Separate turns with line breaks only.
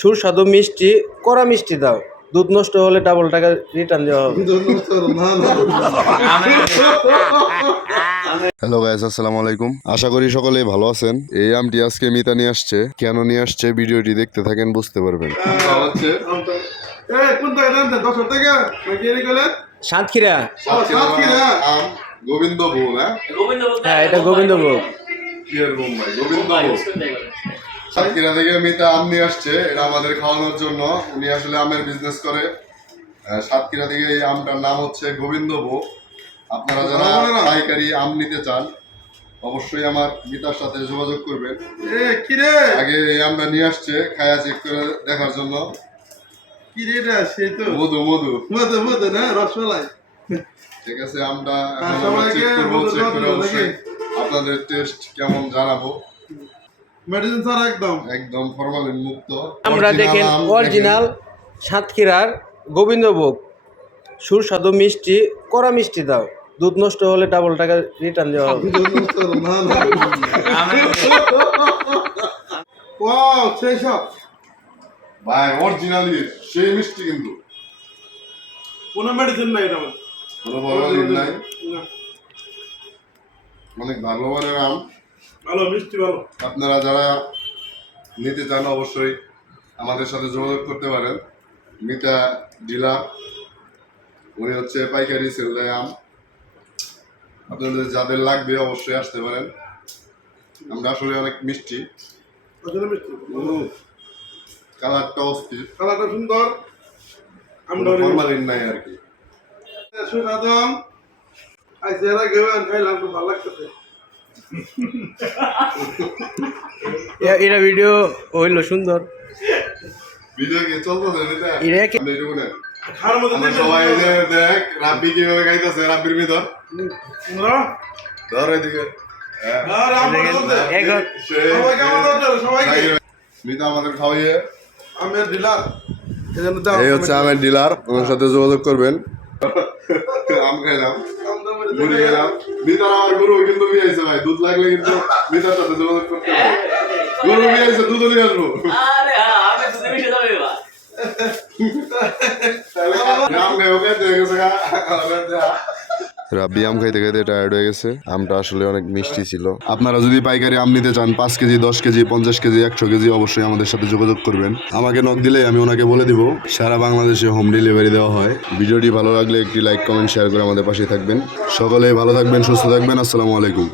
সুস্বাদু মিষ্টি কড়া মিষ্টি দাও। দুধ নষ্ট হলে ডাবল টাকা রিটার্ন দেওয়া হবে।
হ্যালো গাইস আসসালামু আলাইকুম। আশা করি সকলেই ভালো আছেন। এই আমটি আজকে মিতা নিয়ে আসছে। কেন নিয়ে আসছে ভিডিওটি দেখতে থাকেন বুঝতে পারবেন।
গেলেন
সাতক্ষীরা।
হ্যাঁ?
হ্যাঁ এটা গোবিন্দভোগ।
ভোগ সাতক্ষীরা থেকে মিতা আম নিয়ে আসছে এটা আমাদের খাওয়ানোর জন্য। উনি আসলে আমের বিজনেস করে। সাতক্ষীরা থেকে এই আমটার নাম হচ্ছে গোবিন্দ ভোগ আপনারা যারা পাইকারি আম নিতে চান অবশ্যই আমার মিতার সাথে যোগাযোগ করবেন। আগে এই আমটা নিয়ে আসছে খায়া চেক করে দেখার জন্য।
কি রে এটা? সেই তো
মধু মধু।
মধু মধু না? রসমালাই।
ঠিক আছে আমরা এখন চেক করব চেক করে অবশ্যই আপনাদের টেস্ট কেমন জানাব।
মেডিসিন ছাড়া একদম।
একদম ফরমালিন মুক্ত।
আমরা দেখেন অরিজিনাল সাতক্ষীরার গোবিন্দভোগ। সুস্বাদু মিষ্টি কড়া মিষ্টি দাও। দুধ নষ্ট হলে ডাবল টাকা রিটার্ন দেওয়া হবে।
ওয়াও সেই সব
ভাই অরিজিনালি সেই মিষ্টি কিন্তু।
কোনো মেডিসিন নাই এটা
কোনো ফরমালিন নাই। অনেক ভালো আম।
ভালো মিষ্টি ভালো।
আপনারা যারা নিতে চান অবশ্যই আমাদের সাথে যোগাযোগ করতে পারেন। মিতা ডিলার উনি হচ্ছে পাইকারি সেল দেয় আম। আপনাদের যাদের লাগবে অবশ্যই আসতে পারেন। আমরা আসলে অনেক মিষ্টি। কালারটা অস্থির।
কালারটা সুন্দর।
ফরমালিন নাই আর কি।
সুনাদম আইসে এরা গেবেন খাইলাম খুব ভালো লাগতেছে।
এটা ভিডিও হইল সুন্দর।
ভিডিও কি? চলতেছে এটা
এটা কি-
আপনি এটুকু নেন।
খাওয়ার মধ্যে
আমরা সবাই দেখ রাব্বি কীভাবে খাইতেছে রাব্বির ভিতর। ধর। এদিকে। হ্যাঁ? মিতা আমাদের খাওয়াইয়ে।
আমি ডিলার। এজন্য
এই হচ্ছে আমের ডিলার ওনার সাথে যোগাযোগ করবেন। আম খাইলাম। মুড়ি গেলাম মিতার আমার গরু কিন্তু বিয়াইছে ভাই দুধ লাগলে কিন্তু মিতার সাথে যোগাযোগ করতে হবে। গরু বিয়াইছে দুধ নিয়ে আসব
আরে হ্যাঁ আমি দুধে মিশে যাবে এবার।
আম খাই ওকে দেখে গেছে রাব্বি আম খাইতে খাইতে টায়ার্ড হয়ে গেছে। আমটা আসলে অনেক মিষ্টি ছিল। আপনারা যদি পাইকারি আম নিতে চান, পাঁচ কেজি, দশ কেজি, পঞ্চাশ কেজি, একশো কেজি, অবশ্যই আমাদের সাথে যোগাযোগ করবেন। আমাকে নক দিলে আমি ওনাকে বলে দিব, সারা বাংলাদেশে হোম ডেলিভারি দেওয়া হয়। ভিডিওটি ভালো লাগলে একটি লাইক কমেন্ট শেয়ার করে আমাদের পাশে থাকবেন। সকলে ভালো থাকবেন, সুস্থ থাকবেন। আসসালামু আলাইকুম।